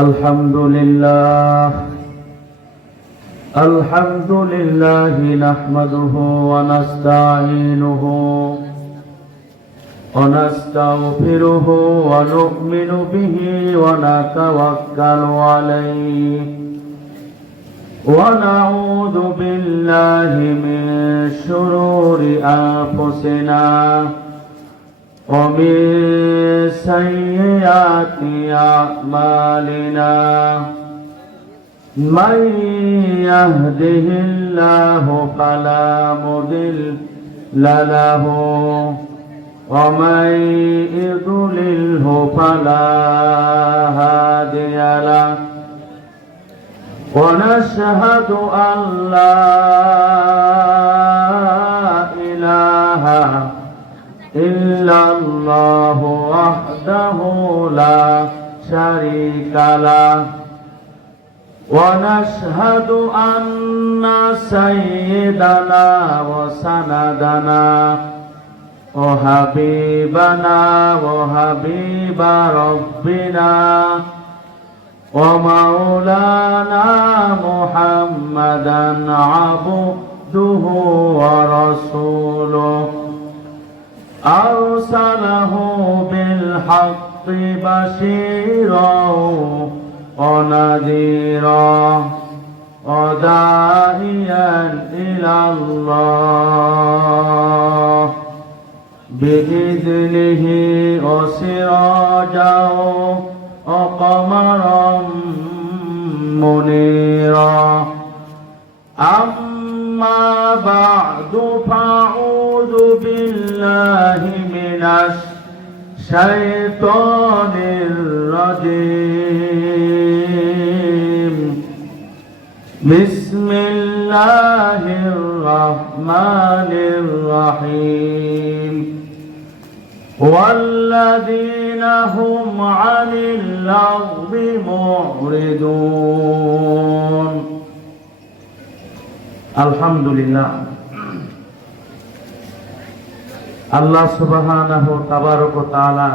الحمد لله نحمده ونستعينه ونستغفره ونؤمن به ونتوكل عليه ونعوذ بالله من شرور أنفسنا ومن سيئات أعمالنا من يهده الله فلا مضل له ومن يضلله فلا هادي له ونشهد أن لا إله إلا الله وحده لا شريك له ونشهد أن سيدنا وسندنا وحبيبنا وحبيب ربنا ومولانا محمدا عبده ورسوله أرسله بالحق بشيرا ونذيرا وداعيا إلى الله بإذنه وسراجا وقمرا منيرا أما بعد فأعوذ بالله من الشيطان الرجيم بسم الله الرحمن الرحيم والذين هم عن اللغو معرضون الحمد لله আল্লাহ সুবহানাহু তাবারক ওয়া তাআলা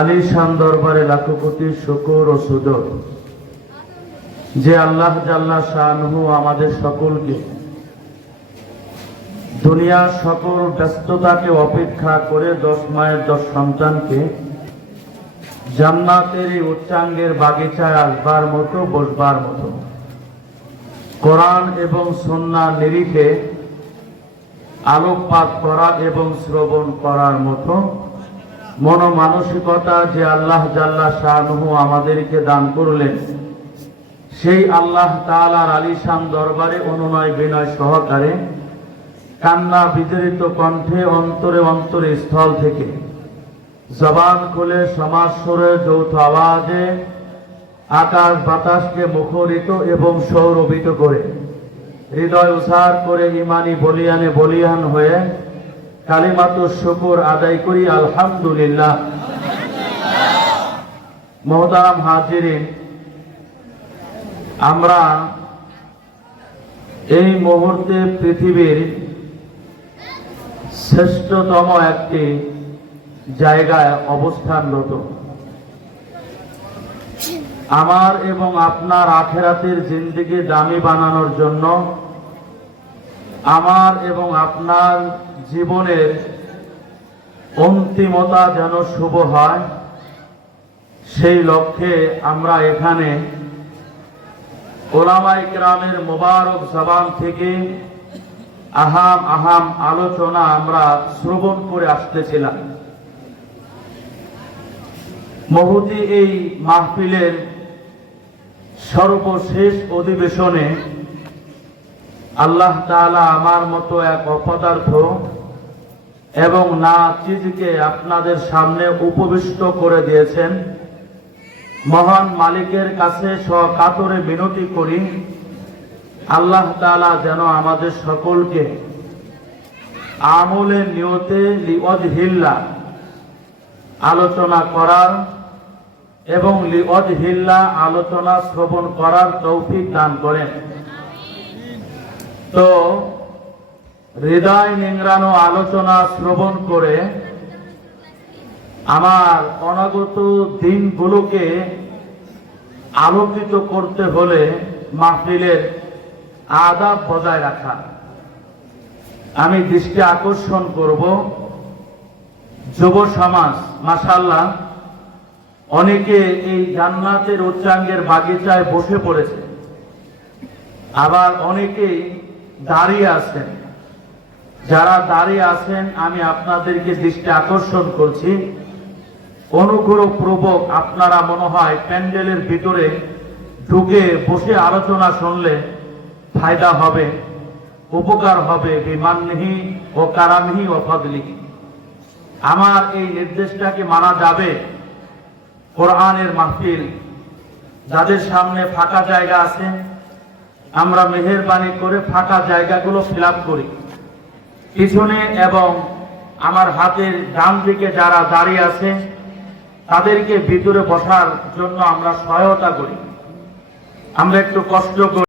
আলিশান দরবারে লাখো কোটি শুকর ও সুজদ যে আল্লাহ জাল্লা শানহু আমাদের সকলকে দুনিয়ার সকল ব্যস্ততাকে অপেক্ষা করে 10 মায়ের 10 সন্তানকে জান্নাতের এই উচ্চাঙ্গের বাগিচায় আসবার মতো বসবার মতো কোরআন এবং সুন্নাহর নিরিখে আলোকপাত করা এবং শ্রবণ করার মতো মনোমানসিকতা যে আল্লাহ জাল্লা শানহু আমাদেরকে দান করলেন, সেই আল্লাহ তাআলার আলিশান দরবারে অনুনয় বিনয় সহকারে কান্না বিজড়িত কণ্ঠে অন্তরে অন্তরে স্থল থেকে জবান খুলে সমাজ সুরে যৌথ আওয়াজে আকাশ বাতাসকে মুখরিত এবং সৌরভিত করে হৃদয় উজাড় করে ইমানি বলিয়ানে বলিয়ান হয়ে কালিমাতুশ শুকর আদায় করি আলহামদুলিল্লাহ। মুহতারাম হাজিরিন, আমরা এই মুহূর্তে পৃথিবীর শ্রেষ্ঠতম একটি জায়গায় অবস্থানরত। আমার এবং আপনার আখিরাতের জিন্দেগি দামি বানানোর জন্য, আমার এবং আপনার জীবনের অন্তিমতা যেন শুভ হয়, সেই লক্ষ্যে আমরা এখানে উলামায়ে কেরামের মোবারক জবান থেকে আহাম আহাম আলোচনা আমরা শ্রবণ করে আসতেছিলাম। মহতি এই মাহফিলের সর্বশেষ অধিবেশনে আল্লাহ তাআলা আমার মতো এক অপদার্থ এবং না চিজকে আপনাদের সামনে উপবিষ্ট করে দিয়েছেন। মহান মালিকের কাছে সকাতরে বিনতি করি, আল্লাহ তাআলা যেন আমাদের সকলকে আমলে নিয়তে লিওয়াজহিল্লাহ আলোচনা করার এবং লিওয়াজহিল্লাহ আলোচনা শ্রবণ করার তৌফিক দান করেন। তো হৃদয় নিংড়ানো আলোচনা শ্রবণ করে আমার অনাগত দিনগুলোকে আলোকিত করতে হলে মাহফিলের আদাব বজায় রাখা। আমি দৃষ্টি আকর্ষণ করব যুব সমাজ, মাশাআল্লাহ অনেকে এই জান্নাতের উচ্চাঙ্গের বাগিচায় বসে পড়েছে, আবার অনেকেই দাঁড়িয়ে আছেন। যারা দাঁড়িয়ে আছেন আমি আপনাদেরকে দৃষ্টি আকর্ষণ করছি, অনুগ্রহপূর্বক আপনারা মনে হয় প্যান্ডেলের ভিতরে ঢুকে বসে আলোচনা শুনলে ফায়দা হবে, উপকার হবে। বিমানহি ও কারামহি ও ফদলিহি, আমার এই নির্দেশটাকে মানা যাবে। কোরআনের মাহফিল, যাদের সামনে ফাঁকা জায়গা আছে আমরা মেহেরবানি করে ফাঁকা জায়গাগুলো ফিল আপ করি। পিছনে এবং আমার হাতের ডান দিকে যারা দাঁড়িয়ে আছে তাদেরকে ভিতরে বসার জন্য আমরা সহায়তা করি। আমরা একটু কষ্ট করি।